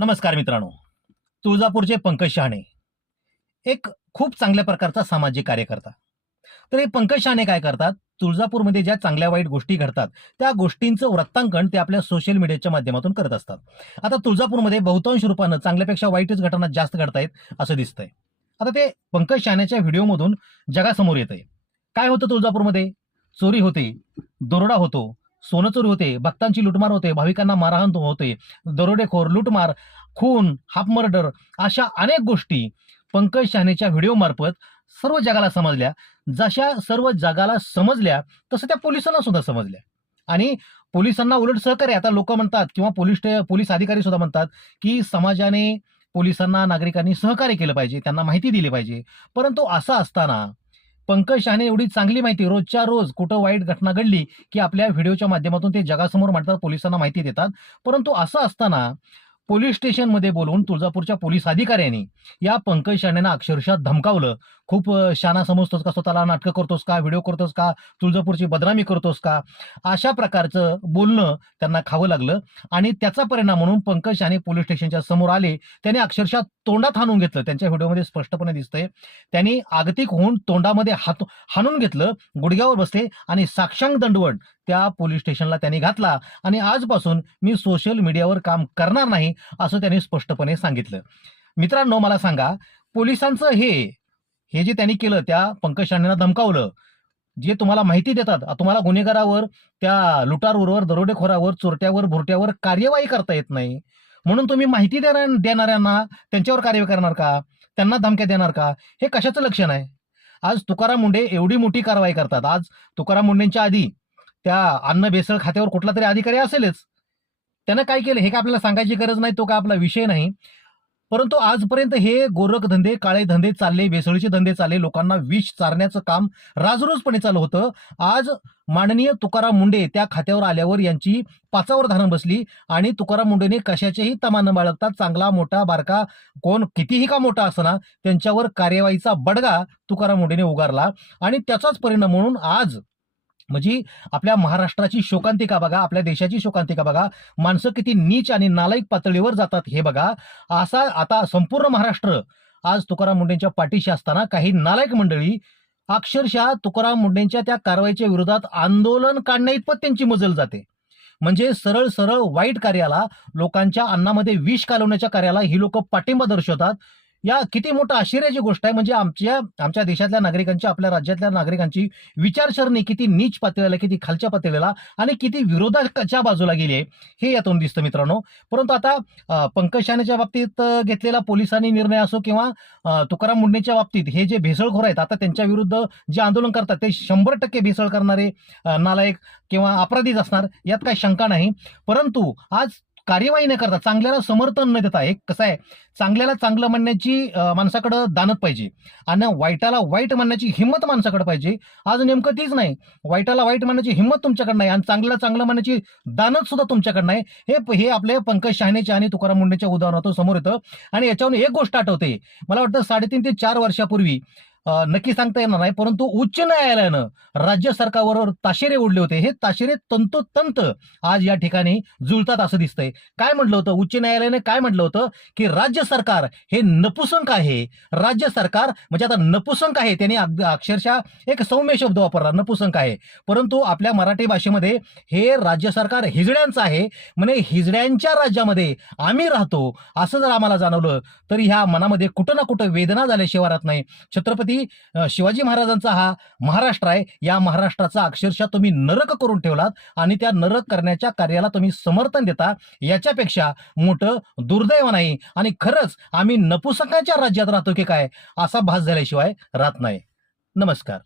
नमस्कार मित्रांनो. तुळजापूरचे पंकज शहाणे एक खूप चांगल्या प्रकारचा सामाजिक कार्यकर्ता. तर हे पंकज शहाणे काय करतात, तुळजापूरमध्ये ज्या चांगल्या वाईट गोष्टी घडतात, त्या गोष्टींचं वृत्तांकन ते आपल्या सोशल मीडियाच्या माध्यमातून करत असतात. आता तुळजापूरमध्ये बहुतांश रूपानं चांगल्यापेक्षा वाईटच घटना जास्त घडतायत असं दिसतंय. आता ते पंकज शहाण्याच्या व्हिडिओमधून जगासमोर येतंय. काय होतं तुळजापूरमध्ये? चोरी होते, दरोडा होतो, सोनं चोरी होते, भक्तांची लुटमार होते, भाविकांना मारहाण होते, दरोडेखोर, लूटमार, खून, हाफ मर्डर अशा अनेक गोष्टी पंकज शहाणेच्या व्हिडिओमार्फत सर्व जगाला समजल्या. जशा सर्व जगाला समजल्या तसं त्या पोलिसांना सुद्धा समजल्या. आणि पोलिसांना उलट सहकार्य आता लोक म्हणतात किंवा पोलीस अधिकारी सुद्धा म्हणतात की समाजाने पोलिसांना, नागरिकांनी सहकार्य केलं पाहिजे, त्यांना माहिती दिली पाहिजे. परंतु असं असताना पंकज शहाणे एवढी चांगली माहिती रोजच्या रोज कुठं वाईट घटना घडली की आपल्या व्हिडिओच्या माध्यमातून ते जगासमोर मांडतात, पोलिसांना माहिती देतात. परंतु असं असताना पोलीस स्टेशनमध्ये बोलवून तुळजापूरच्या पोलीस अधिकाऱ्यांनी या पंकज शहाणेंना अक्षरशः धमकावलं. खूप शहाणा समजतोस का, स्वतःला नाटकं करतोस का, व्हिडिओ करतोस का, तुळजापूरची बदनामी करतोस का, अशा प्रकारचं बोलणं त्यांना खावं लागलं. आणि त्याचा परिणाम म्हणून पंकज शहाणे पोलीस स्टेशनच्या समोर आले. त्याने अक्षरशः तोंडात हाणून घेतलं. त्यांच्या व्हिडिओमध्ये स्पष्टपणे दिसतंय. त्यांनी आगतिक होऊन तोंडामध्ये हाणून घेतलं, गुडघ्यावर बसले आणि साक्षांग दंडवट त्या पोलीस स्टेशनला त्यांनी घातला. आणि आजपासून मी सोशल मीडियावर काम करणार नाही असं त्यांनी स्पष्टपणे सांगितलं. मित्रांनो, मला सांगा, पोलिसांचं हे जे त्यांनी केलं, त्या पंकज शहाणेंना धमकावलं, जे तुम्हाला माहिती देतात, तुम्हाला गुन्हेगारावर, त्या लुटारूवर, दरोडेखोरावर, चोरट्यावर, भुरट्यावर कार्यवाही करता येत नाही, म्हणून तुम्ही माहिती देणाऱ्यांना त्यांच्यावर कार्यवाही करणार का? त्यांना धमक्या देणार का? हे कशाचं लक्षण आहे? आज तुकाराम मुंडे एवढी मोठी कारवाई करतात. आज तुकाराम मुंडेंच्या आधी त्या अन्न भेसळ खात्यावर कुठला तरी अधिकारी असेलच. त्यानं काय केलं हे काय आपल्याला सांगायची गरज नाही, तो काय आपला विषय नाही. परंतु आजपर्यंत हे गोरख धंदे, काळे धंदे चालले, भेसळीचे धंदे चालले, लोकांना विष चारण्याचं काम राजरोजपणे चालू होतं. आज माननीय तुकाराम मुंडे त्या खात्यावर आल्यावर यांची पाचावर धारण बसली आणि तुकाराम मुंडेने कशाचेही तमा न बाळगता, चांगला मोठा बारका कोण कितीही का मोठा असना, त्यांच्यावर कार्यवाहीचा बडगा तुकाराम मुंडेने उगारला. आणि त्याचाच परिणाम म्हणून आज म्हणजे आपल्या महाराष्ट्राची शोकांतिका बघा, आपल्या देशाची शोकांतिका बघा, माणसं किती नीच आणि नालायक पातळीवर जातात हे बघा. असा आता संपूर्ण महाराष्ट्र आज तुकाराम मुंडेंच्या पाठीशी असताना काही नालायक मंडळी अक्षरशः तुकाराम मुंडेंच्या त्या कारवाईच्या विरोधात आंदोलन काढण्याइतपत त्यांची मजल जाते. म्हणजे सरळ सरळ वाईट कार्याला, लोकांच्या अन्नामध्ये विष कालवण्याच्या कार्याला ही लोक पाठिंबा दर्शवतात. या किती मोठं आश्चर्याची गोष्ट आहे. म्हणजे आमच्या देशातल्या नागरिकांची, आपल्या राज्यातल्या नागरिकांची विचारसरणी किती नीच पातळीला, किती खालच्या पातळीला आणि किती विरोधाच्या बाजूला गेली आहे हे यातून दिसतं मित्रांनो. परंतु आता पंकज शहाणेच्या बाबतीत घेतलेला पोलिसांनी निर्णय असो किंवा तुकाराम मुंडेच्या बाबतीत हे जे भेसळखोर आहेत, आता त्यांच्या विरुद्ध जे आंदोलन करतात ते 100% भेसळ करणारे नालायक किंवा अपराधीच असणार, यात काही शंका नाही. परंतु आज कार्यवाही न करता, चांगल्याला समर्थन न देता, एक कसं आहे, चांगल्याला चांगलं म्हणण्याची माणसाकडं दानत पाहिजे आणि वाईटाला वाईट म्हणण्याची हिंमत माणसाकडे पाहिजे. आज नेमकं तीच नाही. वाईटाला वाईट म्हणण्याची हिंमत तुमच्याकडे नाही आणि चांगल्याला चांगलं म्हणण्याची दानत सुद्धा तुमच्याकडे नाही. हे आपले पंकज शहाणेच्या आणि तुकाराम मुंडेच्या उदाहरणातून समोर येतं. आणि याच्यावरून एक गोष्ट आठवते, मला वाटतं 3.5 ते 4 वर्षापूर्वी, नक्की सांगता येणार नाही, परंतु उच्च न्यायालयानं राज्य सरकारवर ताशेरे ओढले होते. हे ताशेरे तंतोतंत आज या ठिकाणी जुळतात असं दिसतंय. काय म्हटलं होतं उच्च न्यायालयाने? काय म्हटलं होतं की राज्य सरकार हे नपुसंक आहे. राज्य सरकार म्हणजे आता नपुसंक आहे, त्यांनी अक्षरशः एक सौम्य शब्द वापरला, नपुसंक आहे. परंतु आपल्या मराठी भाषेमध्ये हे राज्य सरकार हिजड्यांचं आहे. म्हणजे हिजड्यांच्या राज्यामध्ये आम्ही राहतो असं जर आम्हाला जाणवलं तरी ह्या मनामध्ये कुठं ना कुठं वेदना झाल्याशिवाय राहत नाही. छत्रपती शिवाजी महाराजांचा हा महाराष्ट्र आहे. या महाराष्ट्राचा अक्षरशः तुम्ही नरक करून ठेवलात आणि त्या नरक करण्याच्या कार्याला तुम्ही समर्थन देता. याच्यापेक्षा मोठं दुर्दैव नाही. आणि खरंच आम्ही नपुसकांच्या राज्यात राहतो की काय असा भास झाल्याशिवाय राहत नाही. नमस्कार.